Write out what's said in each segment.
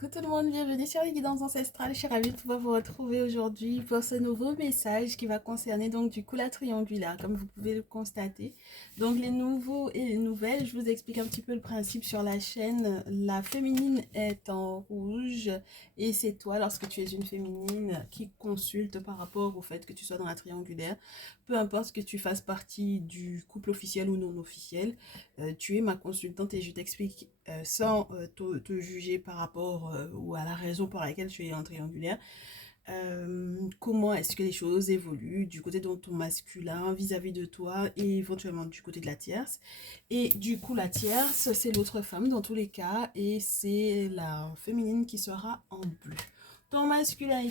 Coucou tout le monde, bienvenue sur les guidances ancestrales. Je suis ravie de pouvoir vous retrouver aujourd'hui pour ce nouveau message qui va concerner donc du coup la triangulaire, comme vous pouvez le constater. Donc les nouveaux et les nouvelles, je vous explique un petit peu le principe sur la chaîne. La féminine est en rouge et c'est toi, lorsque tu es une féminine, qui consulte par rapport au fait que tu sois dans la triangulaire. Peu importe que tu fasses partie du couple officiel ou non officiel, tu es ma consultante et je t'explique sans te juger par rapport ou à la raison pour laquelle tu es en triangulaire. Comment est-ce que les choses évoluent du côté de ton masculin vis-à-vis de toi et éventuellement du côté de la tierce. Et du coup, la tierce, c'est l'autre femme dans tous les cas et c'est la féminine qui sera en bleu. Ton masculin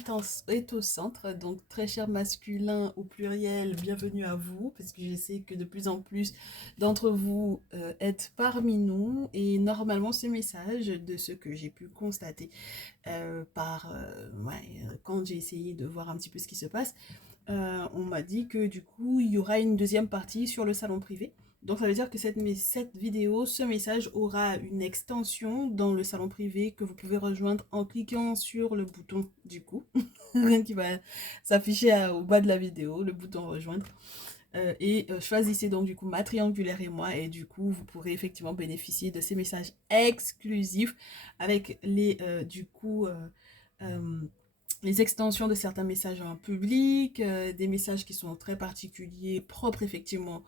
est au centre, donc très cher masculin au pluriel, bienvenue à vous, parce que je sais que de plus en plus d'entre vous êtes parmi nous, et normalement ce message, de ce que j'ai pu constater quand j'ai essayé de voir un petit peu ce qui se passe, on m'a dit que du coup il y aura une deuxième partie sur le salon privé. Donc ça veut dire que cette vidéo, ce message aura une extension dans le salon privé que vous pouvez rejoindre en cliquant sur le bouton du coup qui va s'afficher au bas de la vidéo, le bouton rejoindre. Choisissez donc du coup ma triangulaire et moi, et du coup vous pourrez effectivement bénéficier de ces messages exclusifs avec les extensions de certains messages en public, des messages qui sont très particuliers, propres effectivement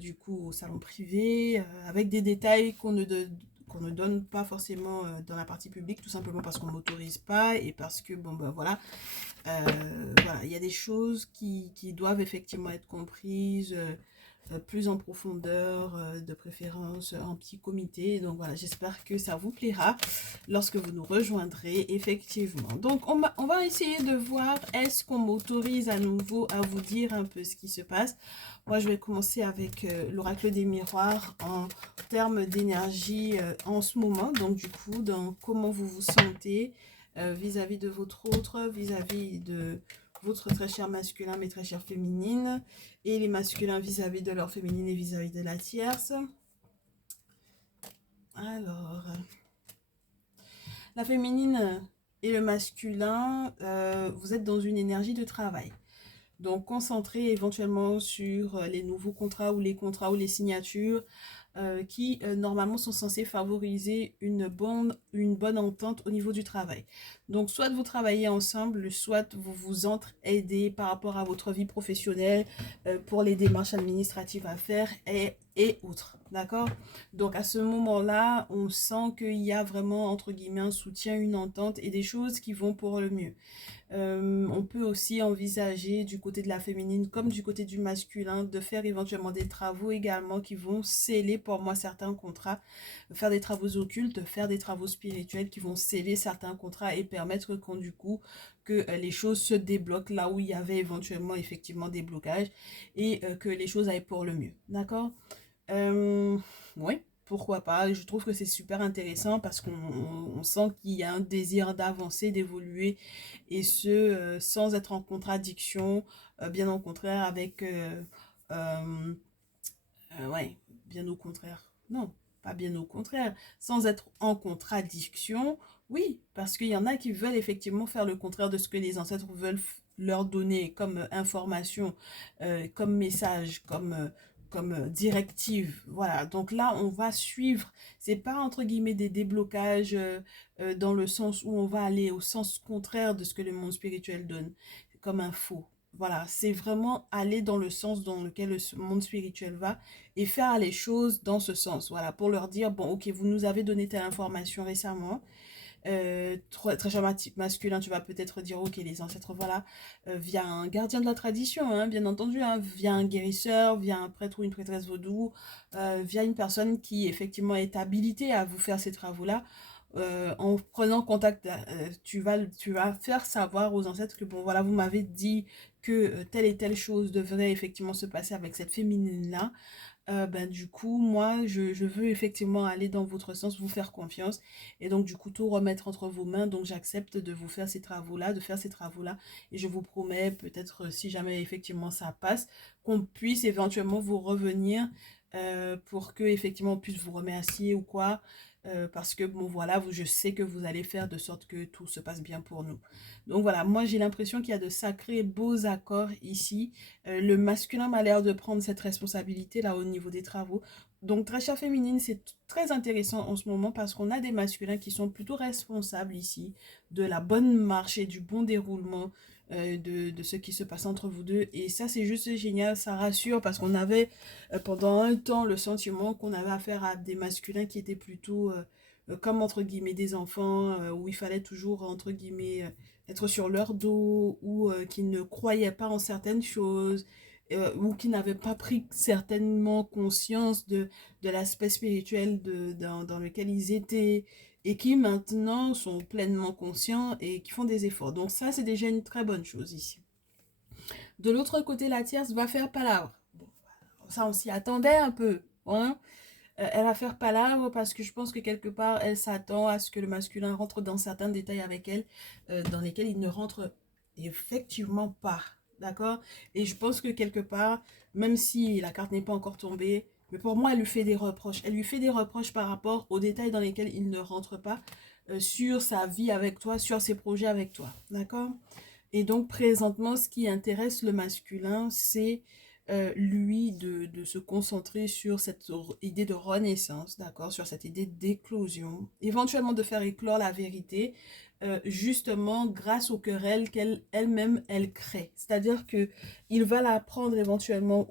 du coup au salon privé, avec des détails qu'on ne donne pas forcément dans la partie publique, tout simplement parce qu'on ne m'autorise pas et parce que, bon ben voilà, voilà, il y a des choses qui doivent effectivement être comprises plus en profondeur, de préférence en petit comité. Donc voilà, j'espère que ça vous plaira lorsque vous nous rejoindrez effectivement. Donc on va essayer de voir, est-ce qu'on m'autorise à nouveau à vous dire un peu ce qui se passe. Moi je vais commencer avec l'oracle des miroirs en termes d'énergie en ce moment. Donc du coup, dans comment vous vous sentez vis-à-vis de votre autre, vis-à-vis de votre très cher masculin, mais très chère féminine, et les masculins vis-à-vis de leur féminine et vis-à-vis de la tierce. Alors, la féminine et le masculin, vous êtes dans une énergie de travail. Donc, concentrez éventuellement sur les nouveaux contrats ou les signatures qui normalement sont censés favoriser une bonne entente au niveau du travail. Donc soit vous travaillez ensemble, soit vous vous entre-aidez par rapport à votre vie professionnelle pour les démarches administratives à faire et autres. D'accord? Donc à ce moment-là, on sent qu'il y a vraiment entre guillemets un soutien, une entente et des choses qui vont pour le mieux. On peut aussi envisager du côté de la féminine comme du côté du masculin de faire éventuellement des travaux également qui vont sceller pour moi certains contrats, faire des travaux occultes, faire des travaux spirituels qui vont sceller certains contrats et permettre qu'on du coup que les choses se débloquent là où il y avait éventuellement effectivement des blocages et que les choses aillent pour le mieux. D'accord? Oui, pourquoi pas. Je trouve que c'est super intéressant parce qu'on sent qu'il y a un désir d'avancer, d'évoluer et ce, sans être en contradiction, bien au contraire avec... euh, ouais, bien au contraire. Non, pas bien au contraire. Sans être en contradiction, oui, parce qu'il y en a qui veulent effectivement faire le contraire de ce que les ancêtres veulent leur donner comme information, comme message, comme directive. Voilà, donc là, on va suivre. C'est pas entre guillemets des déblocages dans le sens où on va aller au sens contraire de ce que le monde spirituel donne, comme un faux. Voilà, c'est vraiment aller dans le sens dans lequel le monde spirituel va et faire les choses dans ce sens. Voilà, pour leur dire, bon, ok, vous nous avez donné telle information récemment. Très cher masculin, tu vas peut-être dire, ok, les ancêtres, voilà, via un gardien de la tradition, hein, bien entendu, hein, via un guérisseur, via un prêtre ou une prêtresse vaudou, via une personne qui effectivement est habilitée à vous faire ces travaux-là. En prenant contact, tu vas faire savoir aux ancêtres que, bon, voilà, vous m'avez dit que telle et telle chose devrait effectivement se passer avec cette féminine-là. Ben, du coup, moi, je veux effectivement aller dans votre sens, vous faire confiance et donc du coup tout remettre entre vos mains. Donc j'accepte de vous faire ces travaux-là, de faire ces travaux-là et je vous promets peut-être si jamais effectivement ça passe, qu'on puisse éventuellement vous revenir pour que effectivement on puisse vous remercier ou quoi. parce que, bon, voilà, je sais que vous allez faire de sorte que tout se passe bien pour nous. Donc voilà, moi j'ai l'impression qu'il y a de sacrés beaux accords ici. Le masculin m'a l'air de prendre cette responsabilité-là au niveau des travaux. Donc très chère féminine, c'est très intéressant en ce moment parce qu'on a des masculins qui sont plutôt responsables ici de la bonne marche et du bon déroulement de ce qui se passe entre vous deux. Et ça, c'est juste génial, ça rassure parce qu'on avait pendant un temps le sentiment qu'on avait affaire à des masculins qui étaient plutôt comme entre guillemets des enfants, où il fallait toujours entre guillemets être sur leur dos, ou qui ne croyaient pas en certaines choses, ou qui n'avaient pas pris certainement conscience de l'aspect spirituel dans lequel ils étaient, et qui maintenant sont pleinement conscients et qui font des efforts. Donc ça, c'est déjà une très bonne chose ici. De l'autre côté, la tierce va faire palabre. Bon, ça, on s'y attendait un peu. Hein. Elle va faire palabre parce que je pense que quelque part, elle s'attend à ce que le masculin rentre dans certains détails avec elle, dans lesquels il ne rentre effectivement pas. D'accord. Et je pense que quelque part, même si la carte n'est pas encore tombée, mais pour moi, elle lui fait des reproches. Elle lui fait des reproches par rapport aux détails dans lesquels il ne rentre pas, sur sa vie avec toi, sur ses projets avec toi. D'accord. Et donc, présentement, ce qui intéresse le masculin, c'est lui de se concentrer sur cette idée de renaissance, d'accord, sur cette idée d'éclosion, éventuellement de faire éclore la vérité, justement grâce aux querelles qu'elle-même, elle crée. C'est-à-dire que il va la prendre éventuellement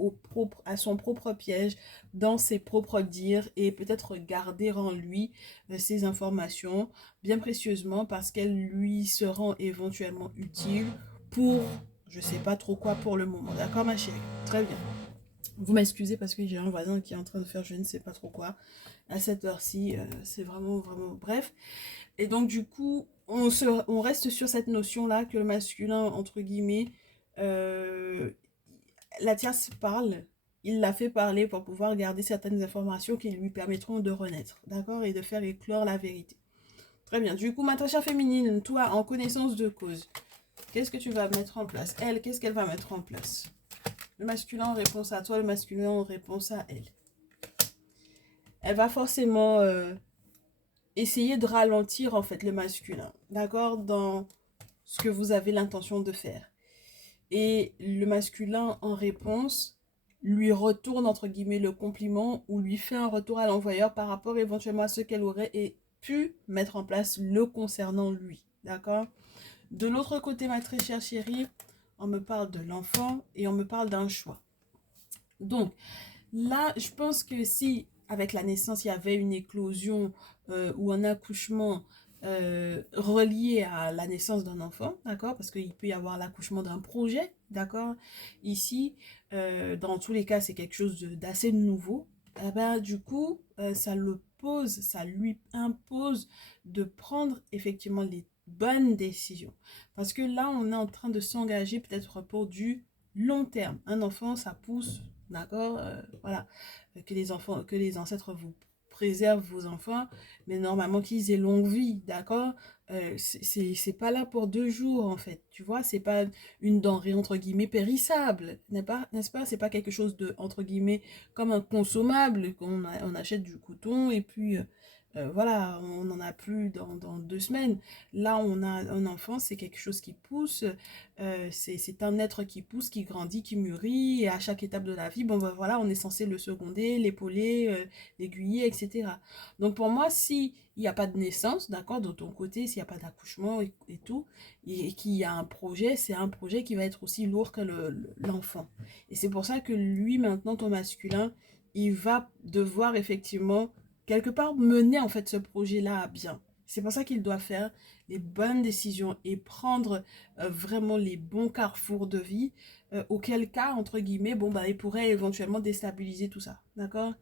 à son propre piège, dans ses propres dires, et peut-être garder en lui ces informations bien précieusement parce qu'elles lui seront éventuellement utiles pour je sais pas trop quoi pour le moment. D'accord, ma chérie? Très bien. Vous m'excusez parce que j'ai un voisin qui est en train de faire je ne sais pas trop quoi à cette heure-ci. C'est vraiment, vraiment bref. Et donc, du coup, on reste sur cette notion-là que le masculin, entre guillemets, euh, la tierce parle. Il l'a fait parler pour pouvoir garder certaines informations qui lui permettront de renaître. D'accord? Et de faire éclore la vérité. Très bien. Du coup, ma très chère féminine, toi, en connaissance de cause, qu'est-ce que tu vas mettre en place? Elle, qu'est-ce qu'elle va mettre en place? Le masculin en réponse à toi, le masculin en réponse à elle. Elle va forcément essayer de ralentir en fait le masculin, d'accord, dans ce que vous avez l'intention de faire. Et le masculin en réponse lui retourne entre guillemets le compliment ou lui fait un retour à l'envoyeur par rapport éventuellement à ce qu'elle aurait pu mettre en place le concernant lui, d'accord. De l'autre côté, ma très chère chérie, on me parle de l'enfant et on me parle d'un choix. Donc, là, je pense que si, avec la naissance, il y avait une éclosion ou un accouchement relié à la naissance d'un enfant, d'accord? Parce qu'il peut y avoir l'accouchement d'un projet, d'accord? Ici, dans tous les cas, c'est quelque chose d'assez nouveau. Eh ben, du coup, ça lui impose de prendre effectivement les bonnes décisions. Parce que là, on est en train de s'engager peut-être pour du long terme. Un enfant, ça pousse, d'accord, voilà, que les ancêtres vous préservent vos enfants, mais normalement qu'ils aient longue vie, d'accord. C'est pas là pour 2 jours en fait, tu vois, c'est pas une denrée entre guillemets périssable, n'est-ce pas, c'est pas quelque chose de entre guillemets comme un consommable on achète du coton et puis voilà, on n'en a plus dans 2 semaines. Là, on a un enfant, c'est quelque chose qui pousse, c'est un être qui pousse, qui grandit, qui mûrit, et à chaque étape de la vie, bon ben voilà, on est censé le seconder, l'épauler, l'aiguiller, etc. Donc pour moi, si il n'y a pas de naissance, d'accord, de ton côté, s'il n'y a pas d'accouchement et tout, et qu'il y a un projet, c'est un projet qui va être aussi lourd que l'enfant. Et c'est pour ça que lui, maintenant, ton masculin, il va devoir effectivement quelque part mener en fait ce projet-là à bien. C'est pour ça qu'il doit faire les bonnes décisions et prendre vraiment les bons carrefours de vie, auquel cas, entre guillemets, bon, bah, il pourrait éventuellement déstabiliser tout ça. D'accord.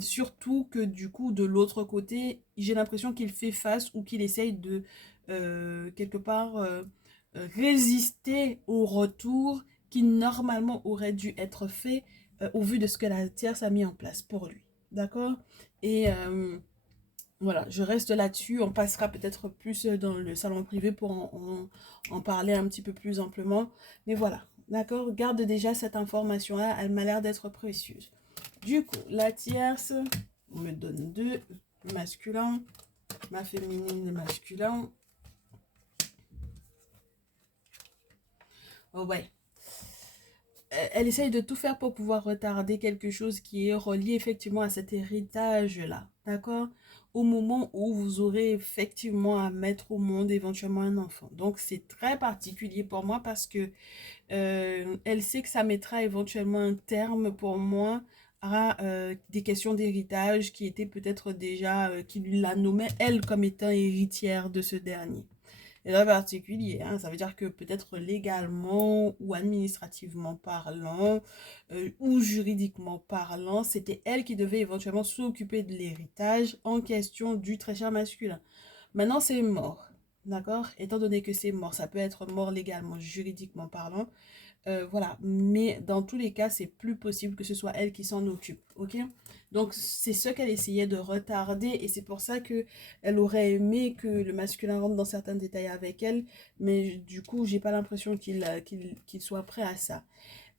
Surtout que du coup, de l'autre côté, j'ai l'impression qu'il fait face ou qu'il essaye de, quelque part, résister au retour qui normalement aurait dû être fait au vu de ce que la tierce a mis en place pour lui. D'accord. Et voilà, je reste là-dessus. On passera peut-être plus dans le salon privé pour en parler un petit peu plus amplement. Mais voilà, d'accord. Garde déjà cette information-là. Elle m'a l'air d'être précieuse. Du coup, la tierce, on me donne 2. le masculin, ma féminine, le masculin. Oh ouais. Elle essaye de tout faire pour pouvoir retarder quelque chose qui est relié effectivement à cet héritage-là, d'accord? Au moment où vous aurez effectivement à mettre au monde éventuellement un enfant. Donc c'est très particulier pour moi parce que elle sait que ça mettra éventuellement un terme pour moi à des questions d'héritage qui étaient peut-être déjà, qui la nommait elle comme étant héritière de ce dernier. Et là, particulier, hein, ça veut dire que peut-être légalement ou administrativement parlant ou juridiquement parlant, c'était elle qui devait éventuellement s'occuper de l'héritage en question du très cher masculin. Maintenant, c'est mort. D'accord? Étant donné que c'est mort, ça peut être mort légalement, juridiquement parlant. Voilà, mais dans tous les cas, c'est plus possible que ce soit elle qui s'en occupe, ok? Donc, c'est ce qu'elle essayait de retarder et c'est pour ça que elle aurait aimé que le masculin rentre dans certains détails avec elle, mais du coup, j'ai pas l'impression qu'il soit prêt à ça.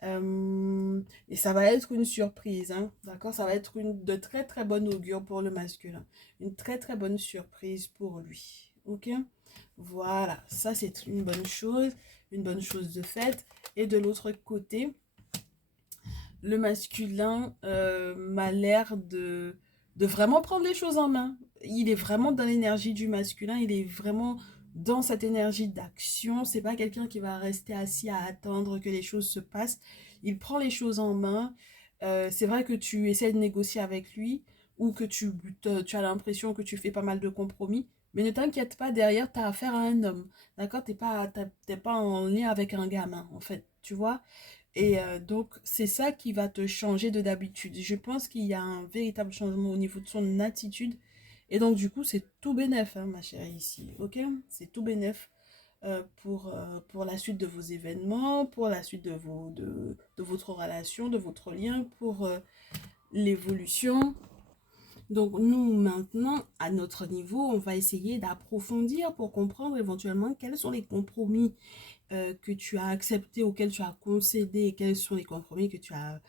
Et ça va être une surprise, hein, d'accord? Ça va être une de très très bonne augure pour le masculin. Une très très bonne surprise pour lui, ok? Voilà, ça c'est une bonne chose de fait. Et de l'autre côté, le masculin m'a l'air de vraiment prendre les choses en main. Il est vraiment dans l'énergie du masculin, il est vraiment dans cette énergie d'action. C'est pas quelqu'un qui va rester assis à attendre que les choses se passent. Il prend les choses en main. C'est vrai que tu essaies de négocier avec lui ou que tu as l'impression que tu fais pas mal de compromis. Mais ne t'inquiète pas, derrière, tu as affaire à un homme. D'accord? T'es pas en lien avec un gamin, en fait. Tu vois? Et donc, c'est ça qui va te changer de d'habitude. Je pense qu'il y a un véritable changement au niveau de son attitude. Et donc, du coup, c'est tout bénef, hein, ma chérie, ici. Ok? C'est tout bénef pour la suite de vos événements, pour la suite de votre relation, de votre lien, pour l'évolution. Donc, nous, maintenant, à notre niveau, on va essayer d'approfondir pour comprendre éventuellement quels sont les compromis que tu as accepté, auxquels tu as concédé, et quels sont les compromis que tu as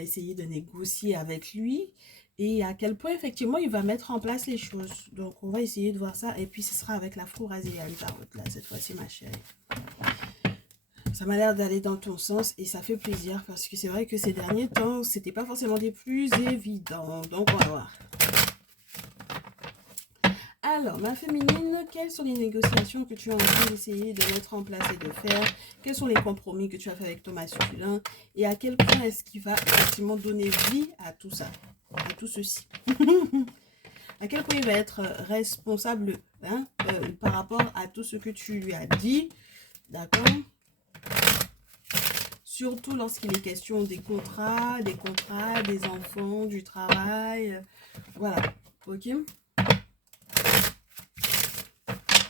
essayé de négocier avec lui et à quel point effectivement il va mettre en place les choses. Donc on va essayer de voir ça et puis ce sera avec la Brésilienne tarot là cette fois-ci ma chérie. Ça m'a l'air d'aller dans ton sens et ça fait plaisir parce que c'est vrai que ces derniers temps c'était pas forcément des plus évidents. Donc on va voir. Alors, ma féminine, quelles sont les négociations que tu es en train d'essayer de mettre en place et de faire? Quels sont les compromis que tu as fait avec ton masculin? Et à quel point est-ce qu'il va effectivement donner vie à tout ça, à tout ceci? À quel point il va être responsable hein, par rapport à tout ce que tu lui as dit? D'accord? Surtout lorsqu'il est question des contrats, des enfants, du travail. Voilà. Ok?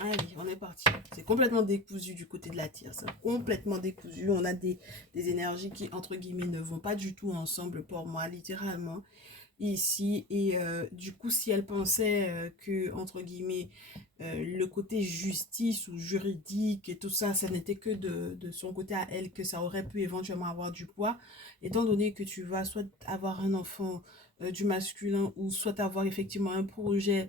Allez, on est parti. C'est complètement décousu du côté de la tierce. Complètement décousu. On a des énergies qui, entre guillemets, ne vont pas du tout ensemble pour moi, littéralement, ici. Et du coup, si elle pensait que, entre guillemets, le côté justice ou juridique et tout ça, ça n'était que de son côté à elle, que ça aurait pu éventuellement avoir du poids, étant donné que tu vas soit avoir un enfant du masculin ou soit avoir effectivement un projet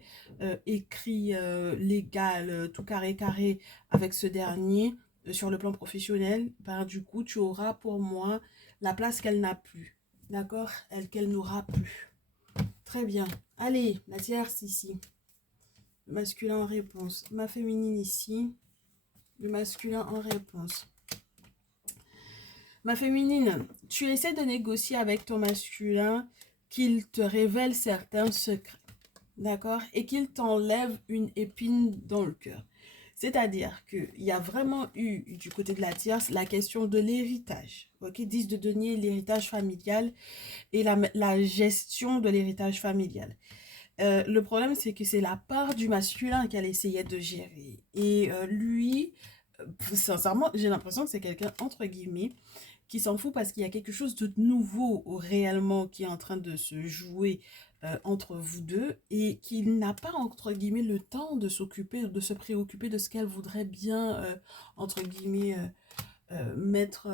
écrit, légal, tout carré carré avec ce dernier sur le plan professionnel, ben, du coup, tu auras pour moi la place qu'elle n'a plus. D'accord? Elle qu'elle n'aura plus. Très bien. Allez, la tierce ici. Le masculin en réponse. Ma féminine ici. Le masculin en réponse. Ma féminine, tu essaies de négocier avec ton masculin qu'il te révèle certains secrets. D'accord? Et qu'il t'enlève une épine dans le cœur. C'est-à-dire qu'il y a vraiment eu, du côté de la tierce, la question de l'héritage. Ok? 10 de denier, l'héritage familial et la gestion de l'héritage familial. Le problème, c'est que c'est la part du masculin qu'elle essayait de gérer. Et lui, sincèrement, j'ai l'impression que c'est quelqu'un, entre guillemets, qui s'en fout parce qu'il y a quelque chose de nouveau réellement qui est en train de se jouer entre vous deux et qu'il n'a pas, entre guillemets, le temps de s'occuper, de se préoccuper de ce qu'elle voudrait bien, entre guillemets, mettre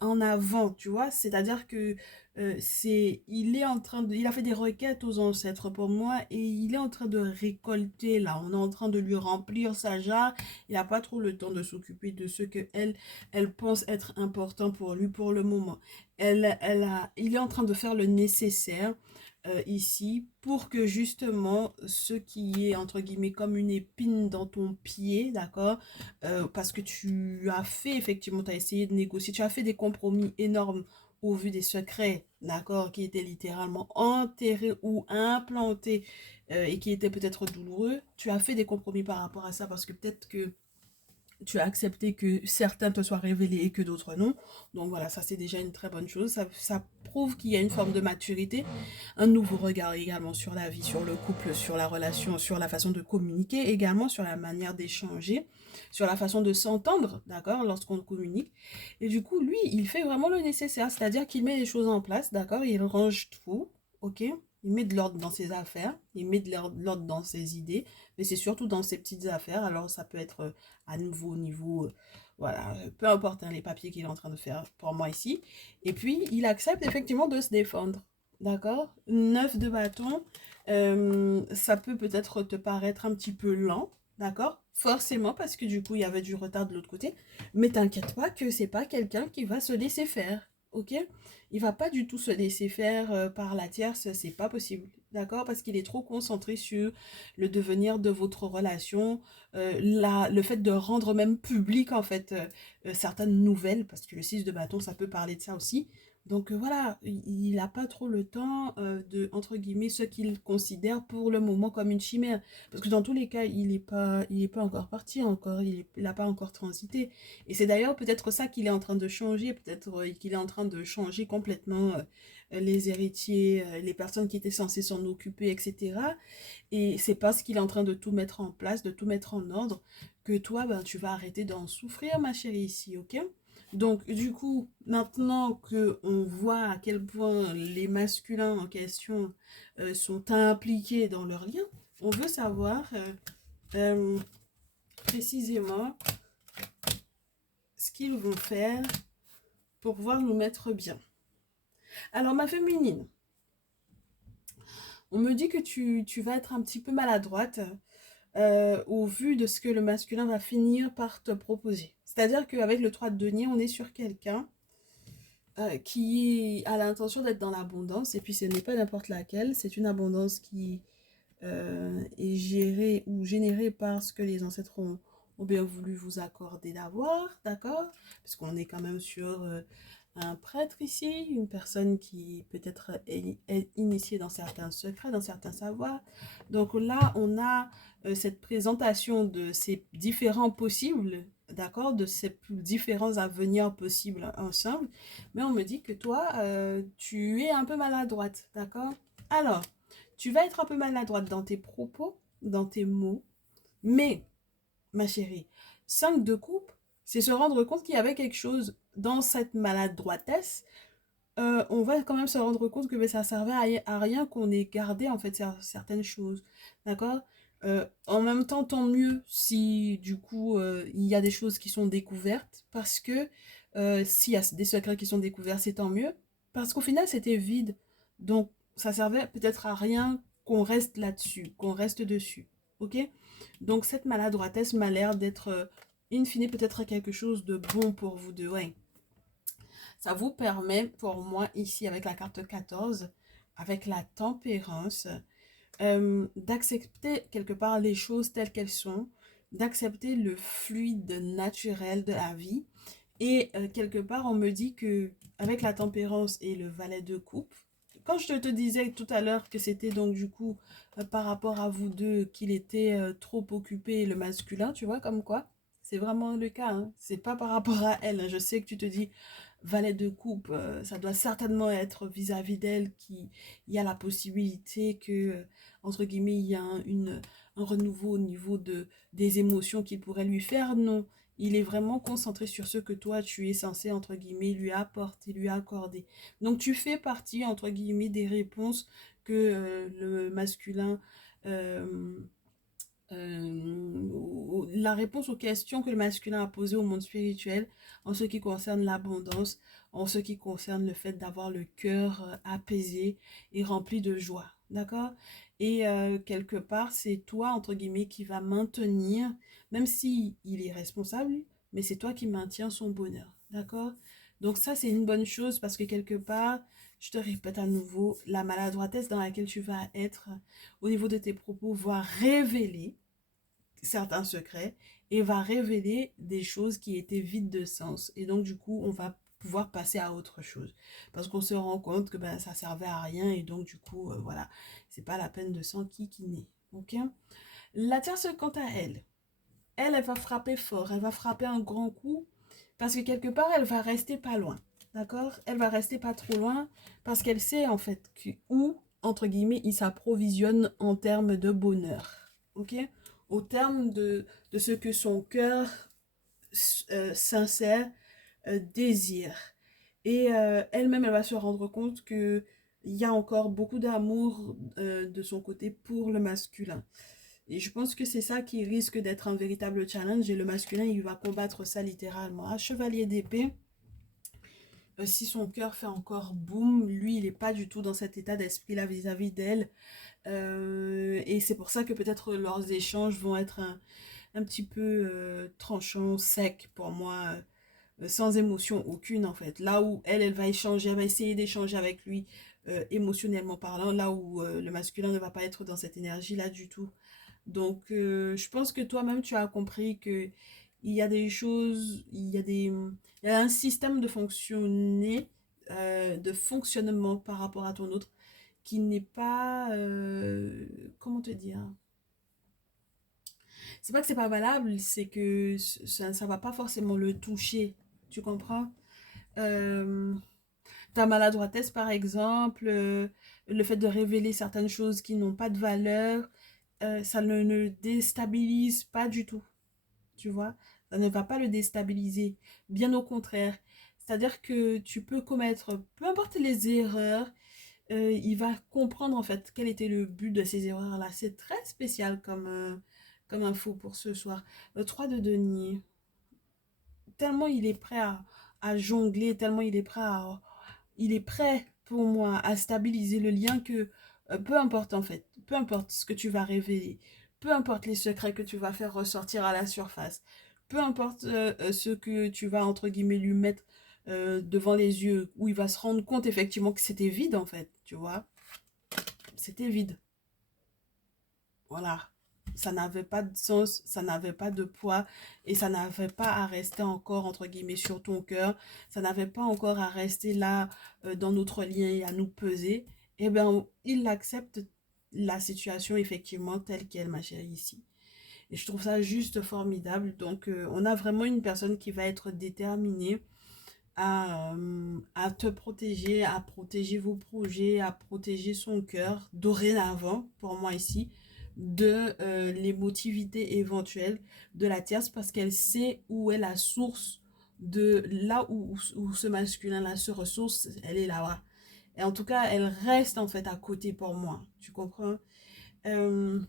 en avant, tu vois. C'est-à-dire que il est en train de, il a fait des requêtes aux ancêtres pour moi et il est en train de récolter là. On est en train de lui remplir sa jarre. Il n'a pas trop le temps de s'occuper de ce que elle pense être important pour lui pour le moment. Il est en train de faire le nécessaire ici pour que justement ce qui est entre guillemets comme une épine dans ton pied, d'accord, parce que tu as fait effectivement, tu as essayé de négocier, tu as fait des compromis énormes au vu des secrets, d'accord, qui étaient littéralement enterrés ou implantés et qui étaient peut-être douloureux. Tu as fait des compromis par rapport à ça parce que peut-être que tu as accepté que certains te soient révélés et que d'autres non. Donc voilà, ça c'est déjà une très bonne chose. Ça prouve qu'il y a une forme de maturité, un nouveau regard également sur la vie, sur le couple, sur la relation, sur la façon de communiquer, également sur la manière d'échanger, sur la façon de s'entendre, d'accord, lorsqu'on communique. Et du coup, lui, il fait vraiment le nécessaire, c'est-à-dire qu'il met les choses en place, d'accord, il range tout, ok, il met de l'ordre dans ses affaires, il met de l'ordre dans ses idées, mais c'est surtout dans ses petites affaires. Alors ça peut être à nouveau au niveau, voilà, peu importe hein, les papiers qu'il est en train de faire pour moi ici. Et puis, il accepte effectivement de se défendre. D'accord? 9 de bâton, ça peut peut-être te paraître un petit peu lent, d'accord? Forcément, parce que du coup, il y avait du retard de l'autre côté. Mais t'inquiète pas que c'est pas quelqu'un qui va se laisser faire, ok? Il va pas du tout se laisser faire par la tierce, c'est pas possible, d'accord? Parce qu'il est trop concentré sur le devenir de votre relation, le fait de rendre même public en fait certaines nouvelles, parce que le 6 de bâton, ça peut parler de ça aussi. Donc voilà, il n'a pas trop le temps de, entre guillemets, ce qu'il considère pour le moment comme une chimère. Parce que dans tous les cas, il est pas encore parti encore, il n'a pas encore transité. Et c'est d'ailleurs peut-être ça qu'il est en train de changer, peut-être qu'il est en train de changer complètement les héritiers, les personnes qui étaient censées s'en occuper, etc. Et c'est parce qu'il est en train de tout mettre en place, de tout mettre en ordre, que toi, ben, tu vas arrêter d'en souffrir, ma chérie, ici, ok? Donc, du coup, maintenant que on voit à quel point les masculins en question sont impliqués dans leur lien, on veut savoir euh, précisément ce qu'ils vont faire pour pouvoir nous mettre bien. Alors, ma féminine, on me dit que tu vas être un petit peu maladroite au vu de ce que le masculin va finir par te proposer. C'est-à-dire qu'avec le 3 de denier, on est sur quelqu'un qui a l'intention d'être dans l'abondance, et puis ce n'est pas n'importe laquelle, c'est une abondance qui est gérée ou générée par ce que les ancêtres ont bien voulu vous accorder d'avoir, d'accord? Parce qu'on est quand même sur un prêtre ici, une personne qui peut-être est initiée dans certains secrets, dans certains savoirs. Donc là, on a cette présentation de ces différents possibles, d'accord, de ces différents avenirs possibles ensemble. Mais on me dit que toi, tu es un peu maladroite, d'accord? Alors, tu vas être un peu maladroite dans tes propos, dans tes mots, mais, ma chérie, 5 de coupe, c'est se rendre compte qu'il y avait quelque chose dans cette maladroitesse. On va quand même se rendre compte que ben, ça servait à rien qu'on ait gardé en fait certaines choses, d'accord. En même temps, tant mieux si du coup il y a des choses qui sont découvertes, parce que s'il y a des secrets qui sont découverts, c'est tant mieux, parce qu'au final c'était vide, donc ça servait peut-être à rien qu'on reste là-dessus, qu'on reste dessus, ok. Donc cette maladroitesse m'a l'air d'être in fine peut-être quelque chose de bon pour vous deux, ouais. Ça vous permet, pour moi, ici, avec la carte 14, avec la tempérance, d'accepter quelque part les choses telles qu'elles sont, d'accepter le fluide naturel de la vie. Et quelque part, on me dit que avec la tempérance et le valet de coupe, quand je te disais tout à l'heure que c'était donc du coup par rapport à vous deux qu'il était trop occupé le masculin, tu vois, comme quoi, c'est vraiment le cas, hein. C'est pas par rapport à elle, hein. Je sais que tu te dis valet de coupe, ça doit certainement être vis-à-vis d'elle qu'il y a la possibilité que, entre guillemets, il y a un renouveau au niveau des émotions qu'il pourrait lui faire. Non, il est vraiment concentré sur ce que toi, tu es censé, entre guillemets, lui apporter, lui accorder. Donc, tu fais partie, entre guillemets, des réponses que le masculin... la réponse aux questions que le masculin a posées au monde spirituel en ce qui concerne l'abondance, en ce qui concerne le fait d'avoir le cœur apaisé et rempli de joie. D'accord? Et quelque part, c'est toi, entre guillemets, qui va maintenir, même si il est responsable, mais c'est toi qui maintiens son bonheur. D'accord? Donc ça, c'est une bonne chose parce que quelque part, je te répète à nouveau, la maladroitesse dans laquelle tu vas être au niveau de tes propos va révéler certains secrets et va révéler des choses qui étaient vides de sens. Et donc, du coup, on va pouvoir passer à autre chose. Parce qu'on se rend compte que ben, ça servait à rien et donc, du coup, voilà, c'est pas la peine de s'enquiquiner. Ok? La tierce, quant à elle, elle va frapper fort, elle va frapper un grand coup parce que quelque part, elle va rester pas loin. D'accord? Elle va rester pas trop loin parce qu'elle sait en fait où, entre guillemets, il s'approvisionne en termes de bonheur. Ok? Au terme de ce que son cœur sincère désire. Et elle-même, elle va se rendre compte que il y a encore beaucoup d'amour de son côté pour le masculin. Et je pense que c'est ça qui risque d'être un véritable challenge. Et le masculin, il va combattre ça littéralement. Un chevalier d'épée, si son cœur fait encore boum, lui, il n'est pas du tout dans cet état d'esprit-là vis-à-vis d'elle. Et c'est pour ça que peut-être leurs échanges vont être un petit peu tranchants, secs pour moi, sans émotion aucune en fait. Là où elle va échanger, elle va essayer d'échanger avec lui émotionnellement parlant, là où le masculin ne va pas être dans cette énergie-là du tout. Donc, je pense que toi-même, tu as compris que il y a des choses, il y a un système de fonctionner, de fonctionnement par rapport à ton autre qui n'est pas, comment te dire, c'est pas que c'est pas valable, c'est que ça va pas forcément le toucher, tu comprends? Euh, Ta maladroitesse, par exemple, le fait de révéler certaines choses qui n'ont pas de valeur, ça ne le déstabilise pas du tout, tu vois. Ça ne va pas le déstabiliser, bien au contraire. C'est-à-dire que tu peux commettre, peu importe les erreurs, il va comprendre en fait quel était le but de ces erreurs-là. C'est très spécial comme info pour ce soir. Le 3 de denier, tellement il est prêt à jongler, tellement il est prêt pour moi à stabiliser le lien que peu importe en fait, peu importe ce que tu vas révéler, peu importe les secrets que tu vas faire ressortir à la surface, peu importe ce que tu vas entre guillemets lui mettre devant les yeux, où il va se rendre compte effectivement que c'était vide en fait, tu vois, c'était vide. Voilà. Ça n'avait pas de sens, ça n'avait pas de poids et ça n'avait pas à rester encore, entre guillemets, sur ton cœur. Ça n'avait pas encore à rester là dans notre lien et à nous peser. Eh bien, il accepte la situation effectivement telle qu'elle, ma chérie, ici. Et je trouve ça juste formidable. Donc, on a vraiment une personne qui va être déterminée à te protéger, à protéger vos projets, à protéger son cœur, dorénavant, pour moi ici, de l'émotivité éventuelle de la tierce, parce qu'elle sait où est la source de là où ce masculin-là se ressource, elle est là-bas. Et en tout cas, elle reste en fait à côté pour moi, tu comprends? Euh,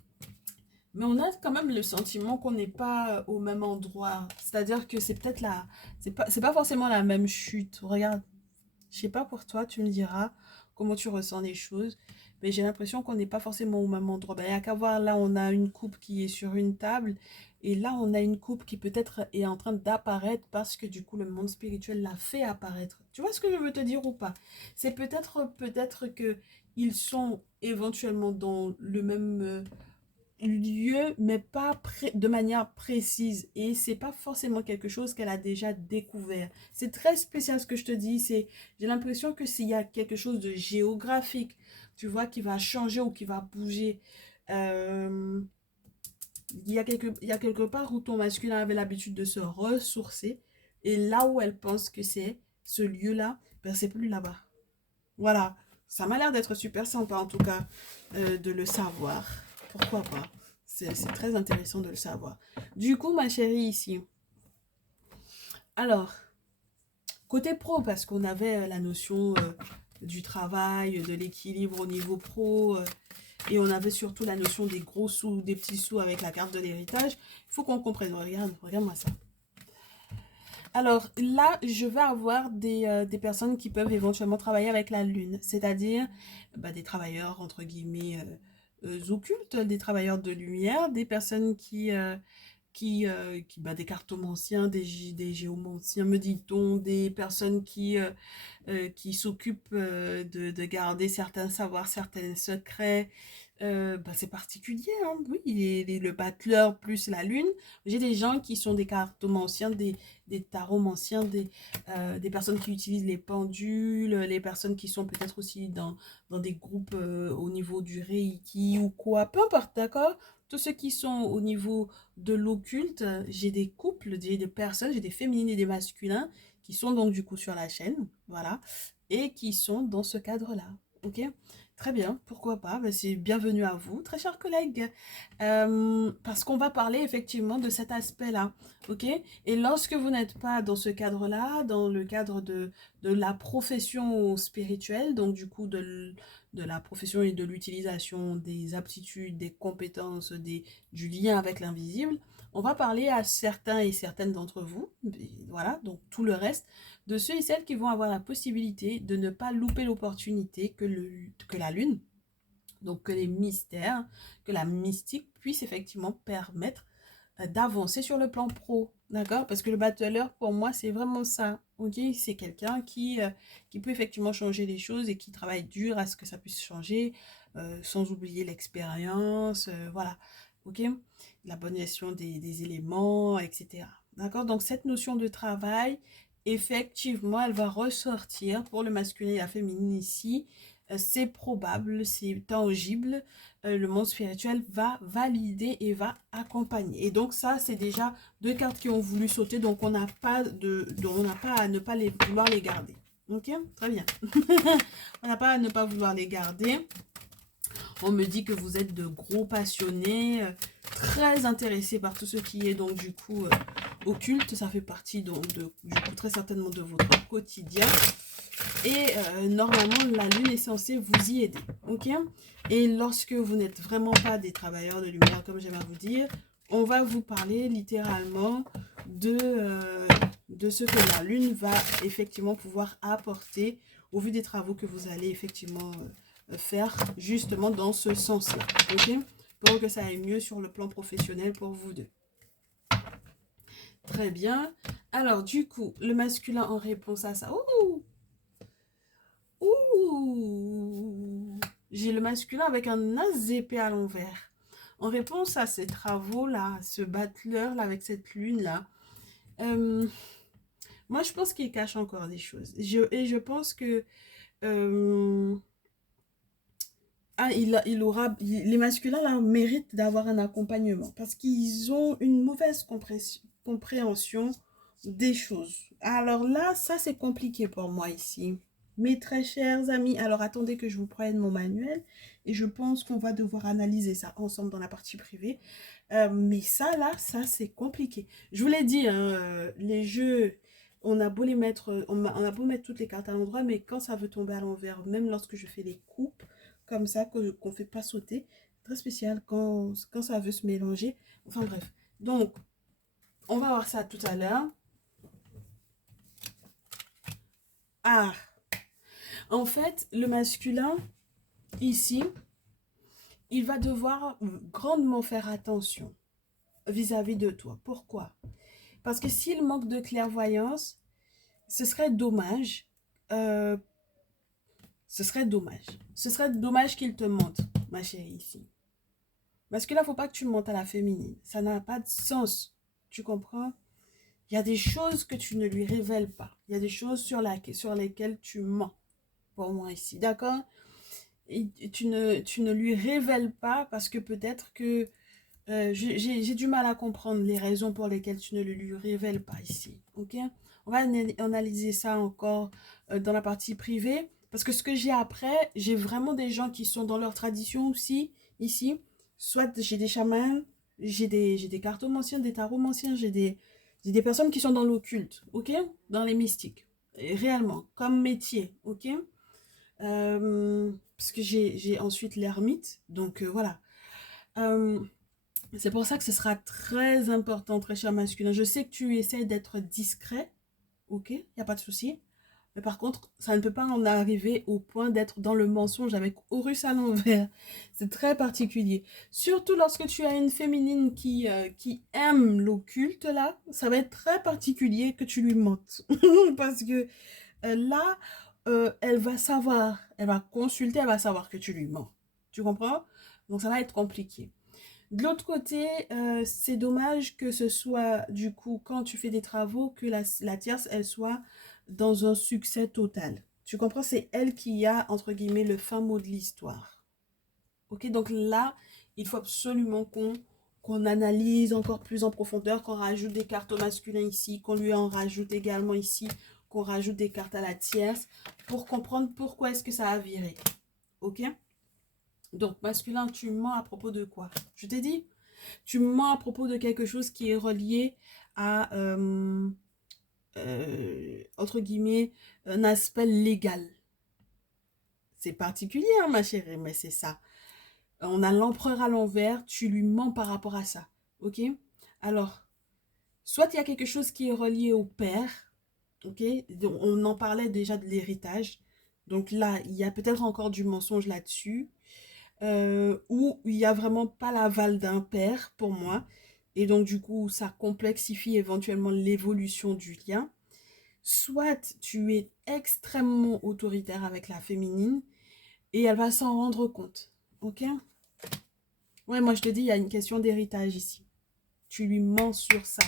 mais on a quand même le sentiment qu'on n'est pas au même endroit. C'est-à-dire que c'est peut-être la... C'est pas forcément la même chute. Regarde, je sais pas pour toi, tu me diras comment tu ressens les choses. Mais j'ai l'impression qu'on n'est pas forcément au même endroit. Ben, il n'y a qu'à voir, là, on a une coupe qui est sur une table. Et là, on a une coupe qui peut-être est en train d'apparaître parce que du coup, le monde spirituel l'a fait apparaître. Tu vois ce que je veux te dire ou pas? C'est peut-être que ils sont éventuellement dans le même lieu, mais pas de manière précise. Et c'est pas forcément quelque chose qu'elle a déjà découvert. C'est très spécial ce que je te dis. J'ai l'impression que s'il y a quelque chose de géographique, tu vois, qui va changer ou qui va bouger, euh, il y a quelque part où ton masculin avait l'habitude de se ressourcer. Et là où elle pense que c'est ce lieu-là, ben c'est plus là-bas. Voilà. Ça m'a l'air d'être super sympa en tout cas de le savoir. Pourquoi pas? C'est très intéressant de le savoir. Du coup, ma chérie, ici. Alors, côté pro, parce qu'on avait la notion du travail, de l'équilibre au niveau pro. Et on avait surtout la notion des gros sous, des petits sous avec la carte de l'héritage. Il faut qu'on comprenne. Regarde, regarde-moi ça. Alors là, je vais avoir des personnes qui peuvent éventuellement travailler avec la lune, c'est-à-dire des travailleurs entre guillemets occultes, des travailleurs de lumière, des personnes des cartomanciens, des géomanciens, me dit-on, des personnes qui s'occupent de garder certains savoirs, certains secrets. C'est particulier, hein, oui, le battleur plus la lune. J'ai des gens qui sont des cartomanciens, des taromanciens, des personnes qui utilisent les pendules, les personnes qui sont peut-être aussi dans des groupes au niveau du Reiki ou quoi, peu importe, d'accord? Tous ceux qui sont au niveau de l'occulte, j'ai des couples, j'ai des personnes, j'ai des féminines et des masculins qui sont donc du coup sur la chaîne, voilà, et qui sont dans ce cadre-là, ok? Très bien, pourquoi pas, c'est bienvenue à vous, très chers collègues, parce qu'on va parler effectivement de cet aspect-là, ok? Et lorsque vous n'êtes pas dans ce cadre-là, dans le cadre de la profession spirituelle, donc du coup de la profession et de l'utilisation des aptitudes, des compétences, du lien avec l'invisible, on va parler à certains et certaines d'entre vous, voilà, donc tout le reste, de ceux et celles qui vont avoir la possibilité de ne pas louper l'opportunité que la lune, donc que les mystères, que la mystique puisse effectivement permettre d'avancer sur le plan pro, d'accord? Parce que le battleur, pour moi, c'est vraiment ça, ok? C'est quelqu'un qui peut effectivement changer les choses et qui travaille dur à ce que ça puisse changer, sans oublier l'expérience, voilà, ok? La bonne gestion des éléments, etc. D'accord? Donc, cette notion de travail, effectivement, elle va ressortir pour le masculin et la féminine ici. C'est probable, c'est tangible, le monde spirituel va valider et va accompagner. Et donc ça, c'est déjà deux cartes qui ont voulu sauter, donc on n'a pas à ne pas vouloir les garder. Ok, très bien. On n'a pas à ne pas vouloir les garder. On me dit que vous êtes de gros passionnés, très intéressés par tout ce qui est donc du coup occulte. Ça fait partie donc du coup très certainement de votre quotidien. Et normalement, la lune est censée vous y aider, ok? Et lorsque vous n'êtes vraiment pas des travailleurs de lumière, comme j'aime à vous dire, on va vous parler littéralement de ce que la lune va effectivement pouvoir apporter au vu des travaux que vous allez effectivement faire justement dans ce sens-là, ok? Pour que ça aille mieux sur le plan professionnel pour vous deux. Très bien. Alors, du coup, le masculin en réponse à ça. Ouh! Ouh! J'ai le masculin avec un as d'épée à l'envers. En réponse à ces travaux-là, ce battleur-là avec cette lune-là, moi je pense qu'il cache encore des choses. Et je pense que les masculins là méritent d'avoir un accompagnement parce qu'ils ont une mauvaise compréhension des choses. Alors là, ça c'est compliqué pour moi ici. Mes très chers amis, alors attendez que je vous prenne mon manuel et je pense qu'on va devoir analyser ça ensemble dans la partie privée. Mais ça là, ça c'est compliqué. Je vous l'ai dit, hein, les jeux, on a beau les mettre, on a beau mettre toutes les cartes à l'endroit, mais quand ça veut tomber à l'envers, même lorsque je fais les coupes, comme ça, qu'on ne fait pas sauter, très spécial quand ça veut se mélanger. Enfin bref, donc on va voir ça tout à l'heure. Ah, en fait, le masculin, ici, il va devoir grandement faire attention vis-à-vis de toi. Pourquoi? Parce que s'il manque de clairvoyance, ce serait dommage. Ce serait dommage. Ce serait dommage qu'il te mente, ma chérie, ici. Parce que là, il ne faut pas que tu mentes à la féminine. Ça n'a pas de sens. Tu comprends? Il y a des choses que tu ne lui révèles pas. Il y a des choses sur lesquelles tu mens. Pour moi ici, d'accord? Et tu ne lui révèles pas parce que peut-être que j'ai du mal à comprendre les raisons pour lesquelles tu ne le lui révèles pas ici. Ok? On va analyser ça encore dans la partie privée. Parce que ce que j'ai après, j'ai vraiment des gens qui sont dans leur tradition aussi, ici. Soit j'ai des chamans, j'ai des cartomanciens, des taromanciens, j'ai des personnes qui sont dans l'occulte, ok? Dans les mystiques, et réellement, comme métier, ok? Parce que j'ai ensuite l'ermite. Donc voilà. Euh, c'est pour ça que ce sera très important, très cher masculin. Je sais que tu essaies d'être discret. Ok, il n'y a pas de souci. Mais par contre, ça ne peut pas en arriver au point d'être dans le mensonge avec Horus à l'envers. C'est très particulier. Surtout lorsque tu as une féminine qui aime l'occulte, là, ça va être très particulier que tu lui mentes. Parce que là, elle va savoir, elle va consulter, elle va savoir que tu lui mens. Tu comprends? Donc ça va être compliqué. De l'autre côté, c'est dommage que ce soit, du coup, quand tu fais des travaux, que la tierce, elle soit dans un succès total. Tu comprends? C'est elle qui a, entre guillemets, le fin mot de l'histoire. Ok? Donc là, il faut absolument qu'on analyse encore plus en profondeur, qu'on rajoute des cartes au masculin ici, qu'on lui en rajoute également ici, qu'on rajoute des cartes à la tierce, pour comprendre pourquoi est-ce que ça a viré. Ok? Donc, masculin, tu mens à propos de quoi? Je t'ai dit? Tu mens à propos de quelque chose qui est relié à, entre guillemets, un aspect légal. C'est particulier, hein, ma chérie, mais c'est ça. On a l'empereur à l'envers, tu lui mens par rapport à ça. Ok? Alors, soit il y a quelque chose qui est relié au père, ok? On en parlait déjà de l'héritage. Donc là, il y a peut-être encore du mensonge là-dessus. Où il n'y a vraiment pas l'aval d'un père pour moi. Et donc, du coup, ça complexifie éventuellement l'évolution du lien. Soit tu es extrêmement autoritaire avec la féminine et elle va s'en rendre compte. Ok? Ouais, moi je te dis, il y a une question d'héritage ici. Tu lui mens sur ça.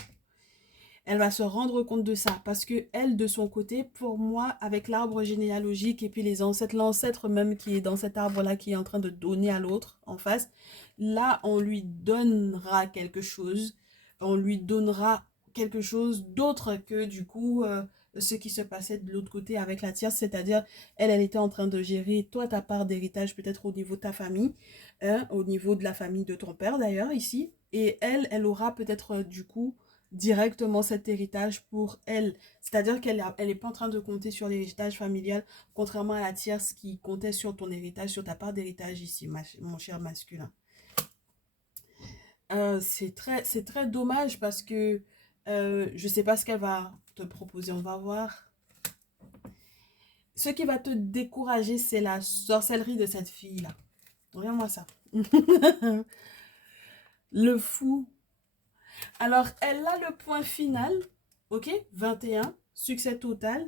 Elle va se rendre compte de ça parce que elle, de son côté, pour moi, avec l'arbre généalogique et puis les ancêtres, l'ancêtre même qui est dans cet arbre-là, qui est en train de donner à l'autre en face, là, on lui donnera quelque chose. On lui donnera quelque chose d'autre que du coup ce qui se passait de l'autre côté avec la tierce, c'est-à-dire elle était en train de gérer toi ta part d'héritage peut-être au niveau de ta famille, hein, au niveau de la famille de ton père d'ailleurs ici, et elle aura peut-être du coup directement cet héritage pour elle. C'est-à-dire qu'elle elle est pas en train de compter sur l'héritage familial, contrairement à la tierce qui comptait sur ton héritage, sur ta part d'héritage ici, mon cher masculin. C'est très dommage parce que je sais pas ce qu'elle va te proposer, on va voir. Ce qui va te décourager, c'est la sorcellerie de cette fille-là. Regarde-moi ça. Le fou. Alors, elle a le point final, ok, 21, succès total.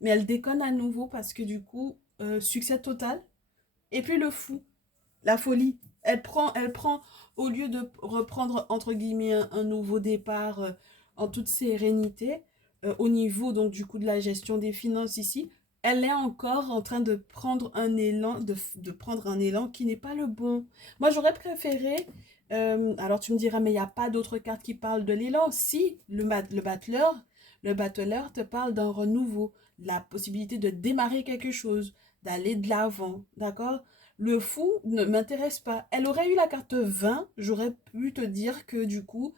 Mais elle déconne à nouveau parce que du coup, succès total. Et puis le fou, la folie. Elle prend au lieu de reprendre entre guillemets un nouveau départ en toute sérénité, au niveau donc du coup de la gestion des finances ici, elle est encore en train de prendre un élan, de prendre un élan qui n'est pas le bon. Moi j'aurais préféré, alors tu me diras mais il n'y a pas d'autres cartes qui parlent de l'élan. Si, le battleur te parle d'un renouveau, la possibilité de démarrer quelque chose, d'aller de l'avant, d'accord? Le fou ne m'intéresse pas. Elle aurait eu la carte 20, j'aurais pu te dire que du coup,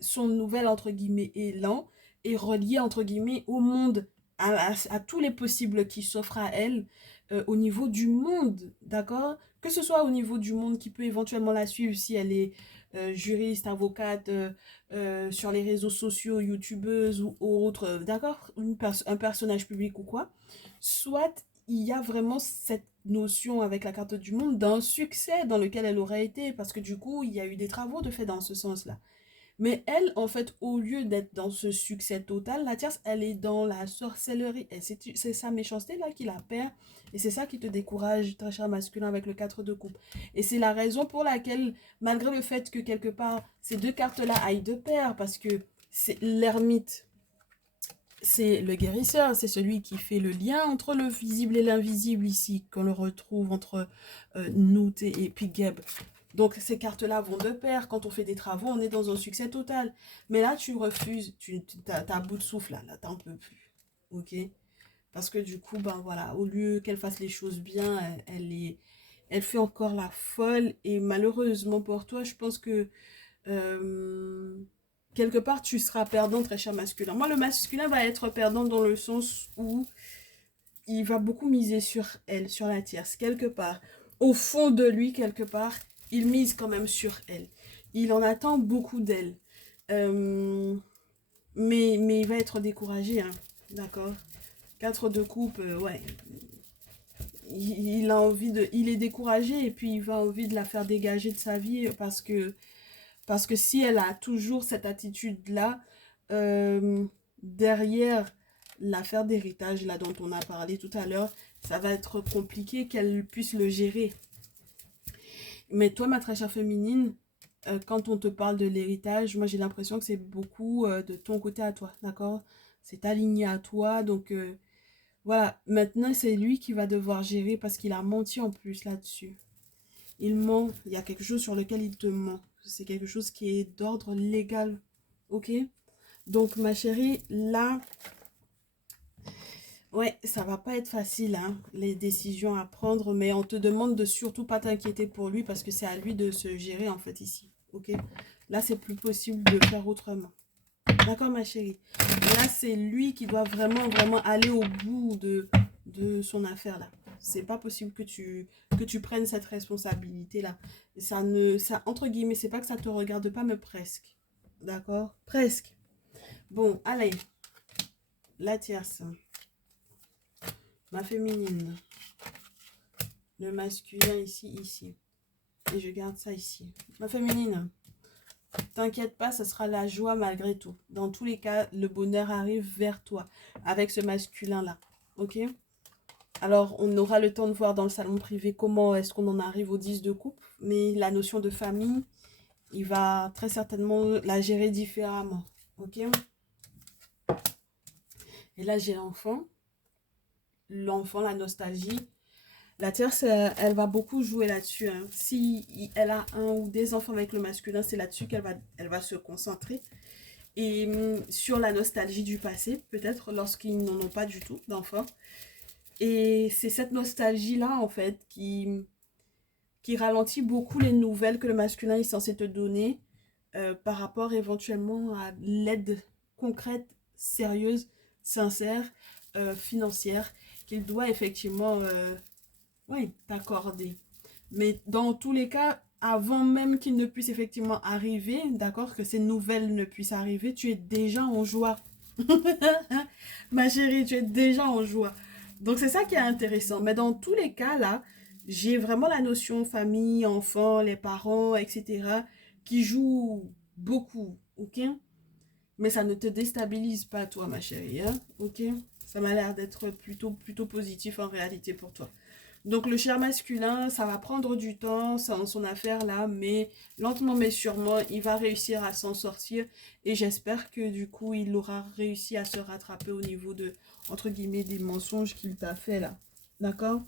son nouvel entre guillemets élan est relié entre guillemets au monde, à tous les possibles qui s'offrent à elle au niveau du monde, d'accord? Que ce soit au niveau du monde qui peut éventuellement la suivre si elle est juriste, avocate, sur les réseaux sociaux, youtubeuse ou autre, d'accord? Un personnage public ou quoi. Soit il y a vraiment cette notion avec la carte du monde d'un succès dans lequel elle aurait été, parce que du coup, il y a eu des travaux de fait dans ce sens-là. Mais elle, en fait, au lieu d'être dans ce succès total, la tierce, elle est dans la sorcellerie. Et c'est sa méchanceté là qui la perd. Et c'est ça qui te décourage, très cher masculin, avec le 4 de coupe. Et c'est la raison pour laquelle, malgré le fait que quelque part, ces deux cartes-là aillent de pair, parce que c'est l'ermite, c'est le guérisseur, c'est celui qui fait le lien entre le visible et l'invisible ici, qu'on le retrouve entre Nout et Pigeb. Donc ces cartes-là vont de pair. Quand on fait des travaux, on est dans un succès total. Mais là, tu refuses, t'as un bout de souffle là t'en peux plus. Ok? Parce que du coup, ben voilà, au lieu qu'elle fasse les choses bien, elle fait encore la folle. Et malheureusement pour toi, je pense que euh, quelque part, tu seras perdant, très cher masculin. Moi, le masculin va être perdant dans le sens où il va beaucoup miser sur elle, sur la tierce, quelque part. Au fond de lui, quelque part, il mise quand même sur elle. Il en attend beaucoup d'elle. Euh, mais il va être découragé, hein, d'accord? 4 de coupe, ouais. Il a envie de... Il est découragé et puis il va envie de la faire dégager de sa vie parce que si elle a toujours cette attitude-là, derrière l'affaire d'héritage là dont on a parlé tout à l'heure, ça va être compliqué qu'elle puisse le gérer. Mais toi, ma très chère féminine, quand on te parle de l'héritage, moi j'ai l'impression que c'est beaucoup de ton côté à toi, d'accord? C'est aligné à toi, donc voilà. Maintenant, c'est lui qui va devoir gérer parce qu'il a menti en plus là-dessus. Il ment, il y a quelque chose sur lequel il te ment. C'est quelque chose qui est d'ordre légal, ok? Donc ma chérie, là, ouais, ça va pas être facile, hein, les décisions à prendre, mais on te demande de surtout pas t'inquiéter pour lui parce que c'est à lui de se gérer en fait ici, ok? Là, c'est plus possible de faire autrement. D'accord, ma chérie? Là, c'est lui qui doit vraiment, vraiment aller au bout de son affaire là. C'est pas possible que tu prennes cette responsabilité-là. Ça ne, ça, entre guillemets, c'est pas que ça te regarde pas, mais presque. D'accord? Presque. Bon, allez, la tierce. Ma féminine. Le masculin ici, ici. Et je garde ça ici. Ma féminine. T'inquiète pas, ce sera la joie malgré tout. Dans tous les cas, le bonheur arrive vers toi avec ce masculin-là. Ok? Alors, on aura le temps de voir dans le salon privé comment est-ce qu'on en arrive aux 10 de coupe. Mais la notion de famille, il va très certainement la gérer différemment. Ok? Et là, j'ai l'enfant. L'enfant, la nostalgie. La tierce, elle va beaucoup jouer là-dessus, hein. Si elle a un ou des enfants avec le masculin, c'est là-dessus elle va se concentrer. Et sur la nostalgie du passé, peut-être lorsqu'ils n'en ont pas du tout d'enfants. Et c'est cette nostalgie-là, en fait, qui ralentit beaucoup les nouvelles que le masculin est censé te donner par rapport éventuellement à l'aide concrète, sérieuse, sincère, financière qu'il doit effectivement oui, t'accorder. Mais dans tous les cas, avant même qu'il ne puisse effectivement arriver, d'accord, que ces nouvelles ne puissent arriver, tu es déjà en joie. Ma chérie, tu es déjà en joie. Donc c'est ça qui est intéressant. Mais dans tous les cas, là, j'ai vraiment la notion famille, enfants, les parents, etc., qui jouent beaucoup, ok? Mais ça ne te déstabilise pas, toi, ma chérie, hein, ok? Ça m'a l'air d'être plutôt positif en réalité pour toi. Donc le cher masculin, ça va prendre du temps, son affaire là, mais lentement mais sûrement, il va réussir à s'en sortir. Et j'espère que du coup, il aura réussi à se rattraper au niveau de, entre guillemets, des mensonges qu'il t'a fait là. D'accord?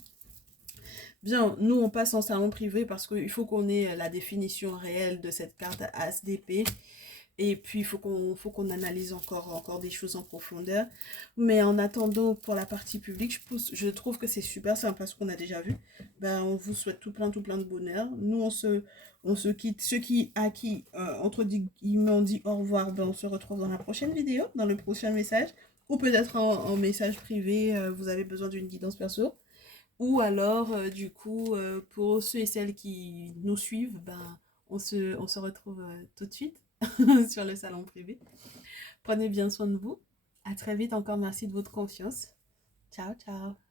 Bien, nous on passe en salon privé parce qu'il faut qu'on ait la définition réelle de cette carte ASDP. Et puis, il faut qu'on analyse encore des choses en profondeur. Mais en attendant, pour la partie publique, je trouve que c'est super sympa ce qu'on a déjà vu. Ben, on vous souhaite tout plein de bonheur. Nous, on se quitte. Ceux à qui, entre guillemets, on dit au revoir, ben, on se retrouve dans la prochaine vidéo, dans le prochain message. Ou peut-être en message privé, vous avez besoin d'une guidance perso. Ou alors, du coup, pour ceux et celles qui nous suivent, ben, on se retrouve tout de suite sur le salon privé. Prenez bien soin de vous. À très vite encore. Merci de votre confiance. Ciao, ciao.